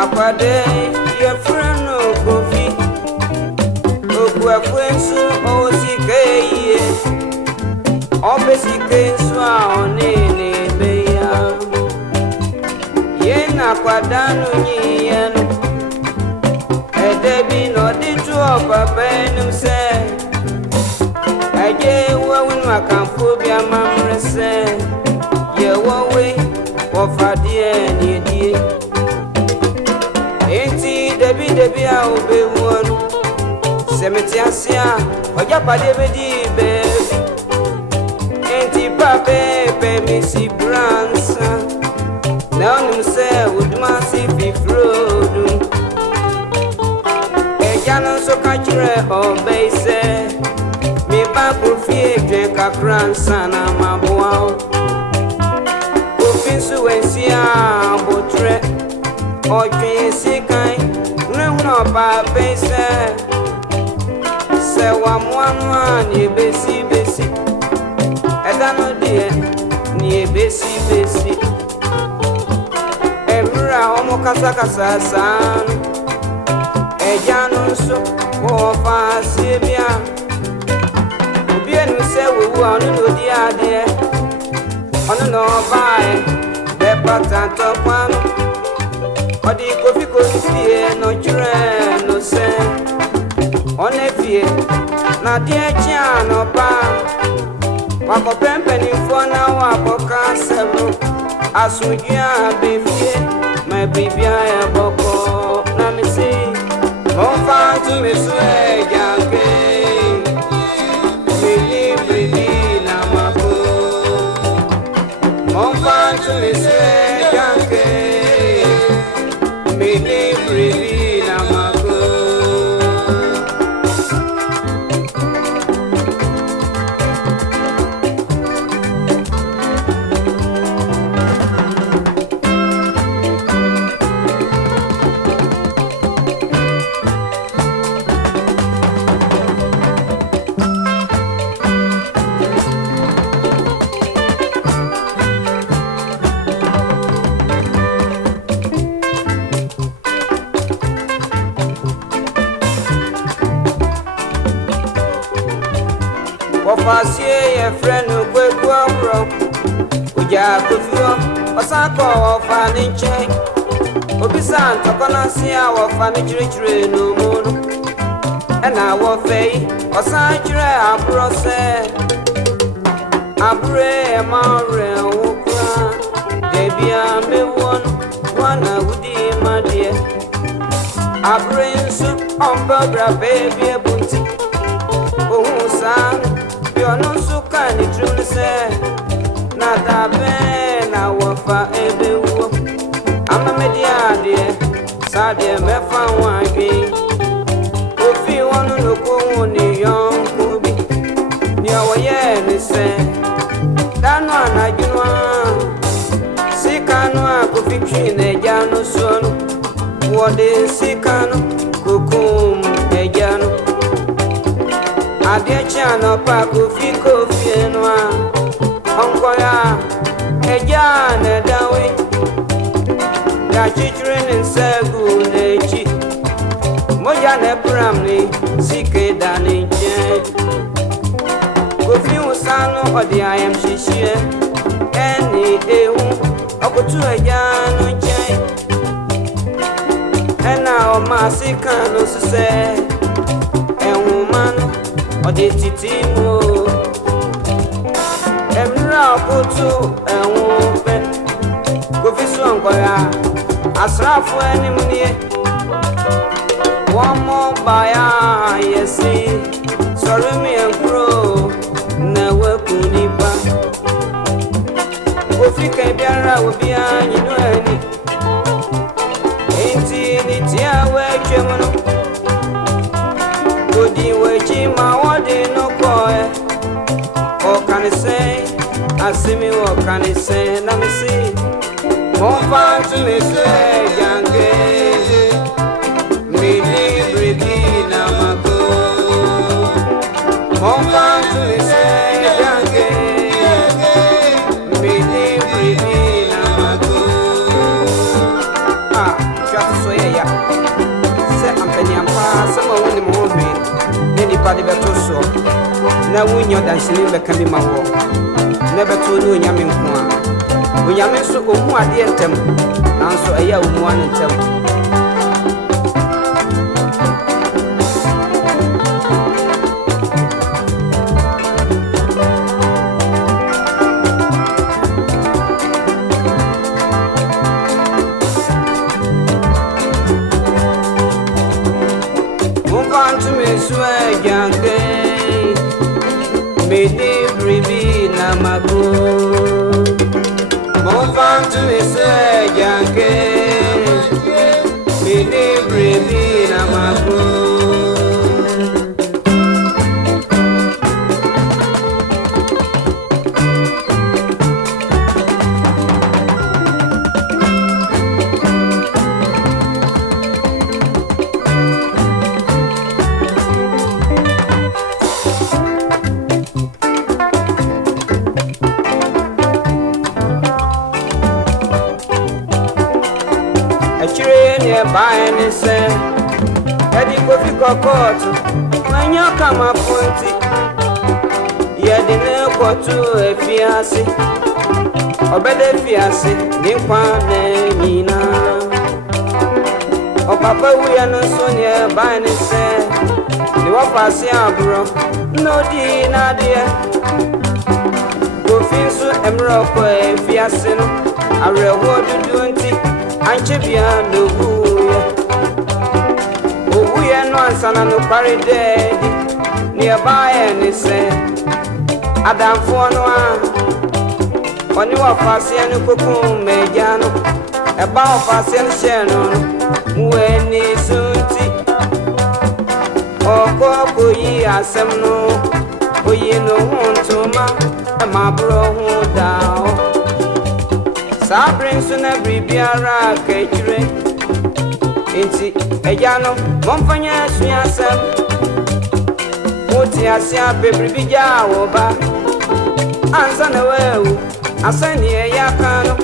Apade ye friend no kofi ogu afwensu o sikeye obesi kensu a onene beya ye na kwadanu nyiyen edebi no ditu obabenum se aje wawun makamfo bia mamrese ye wowe ofadie ni die Debi a obe wonu semetiasia oja pade bedi baby enti pape mi si bransa na onu se udma si fifrodu eja no so ka kire obe se mi ba profie dwen kakransa na maboa ofinsu wensia botre ojwe sikan no pape se wa mwanwa ni besi edano die ni besi emra omo kasa san ejanu so wo fa sibia obi enu se wewu onu no di ade onu no bae be patanto kwanu odi kofi fie no jure no se one fie na die chia no pa wako pempeni fo na wako kaselu asujia be fie my baby ya boko na mi si Momfa tu me sue janke mi na mako Momfa tu me sue janke Really na mako Ofasie ye friend kweku amro uja kufio osako ofa ni nche obisa ntokona sia ofa ni chire no mono ena wo fei osan chire abro se abre ma re ukra debia mewon wana wudi madie abre nsu ombra baby ebunti ohusan no suka ni true say na da be na wafa ebewo Sadia me found one game. If you want to look on the young Kubi, near Wayan is said, that one I do want. Sikano, could be in a jano son. What is Sikano, Kukum, a jano. Adia chano, Paco, Fico, Fienoa, Onkoya, a jan, a daway. Ya children in Sagu, Nechi. Mojane Bramley, Sike Danny Jet. Kofi Usano or the I am Shishie, any ehu, Okotu a Yano Jay. And now Masikano say, a woman or the Titimo. Emra Kotu, a woman, Kofi Swangoya, Asrafu enemy. One more by I see. Sorry, me and crow. Never could be back. If you can't be around, be on you know any. Ain't it here where German? Would you wait him? I want no boy. What can I say? I see me, what can I say? Let me see. Momfa to me, say, young girl. Momfa to me say, ah, just so yeah. Say I'm penny and pass some of the movie. Then the body better so. Now when you're dancing, never can be my walk. Never told you Yamin Kwan. When Yamin so who are the anthem, and so a year one and tell. Swear young day, may they be Namago. Momfa to me, swear young day, may they be Namago. By any say, Eddie Coffee Court, when you come up with it, yet the name to a fiancé, or better fiancé, Nippon, Nina. Oh, Papa, we are no Sonia by any say, the Wapassia, bro, no dinner, dear. Go Finsu, Emerald, fiancé, I reward you doing it. Anchibia no boo. Oh, we are no son and no parry dead. Nearby and say, Adam for no one. When you are passing a cocoon, Mediano, about passing Shannon, when it's soon tea. Oh, Coco, ye are some no, we know one to ma, and my bro down. Sabrin soon every biara catcher. Inti, a yano, Momfanya, Swiasam. Mutiasia, baby, bija, oba. Answer the well, I send ye a yakano.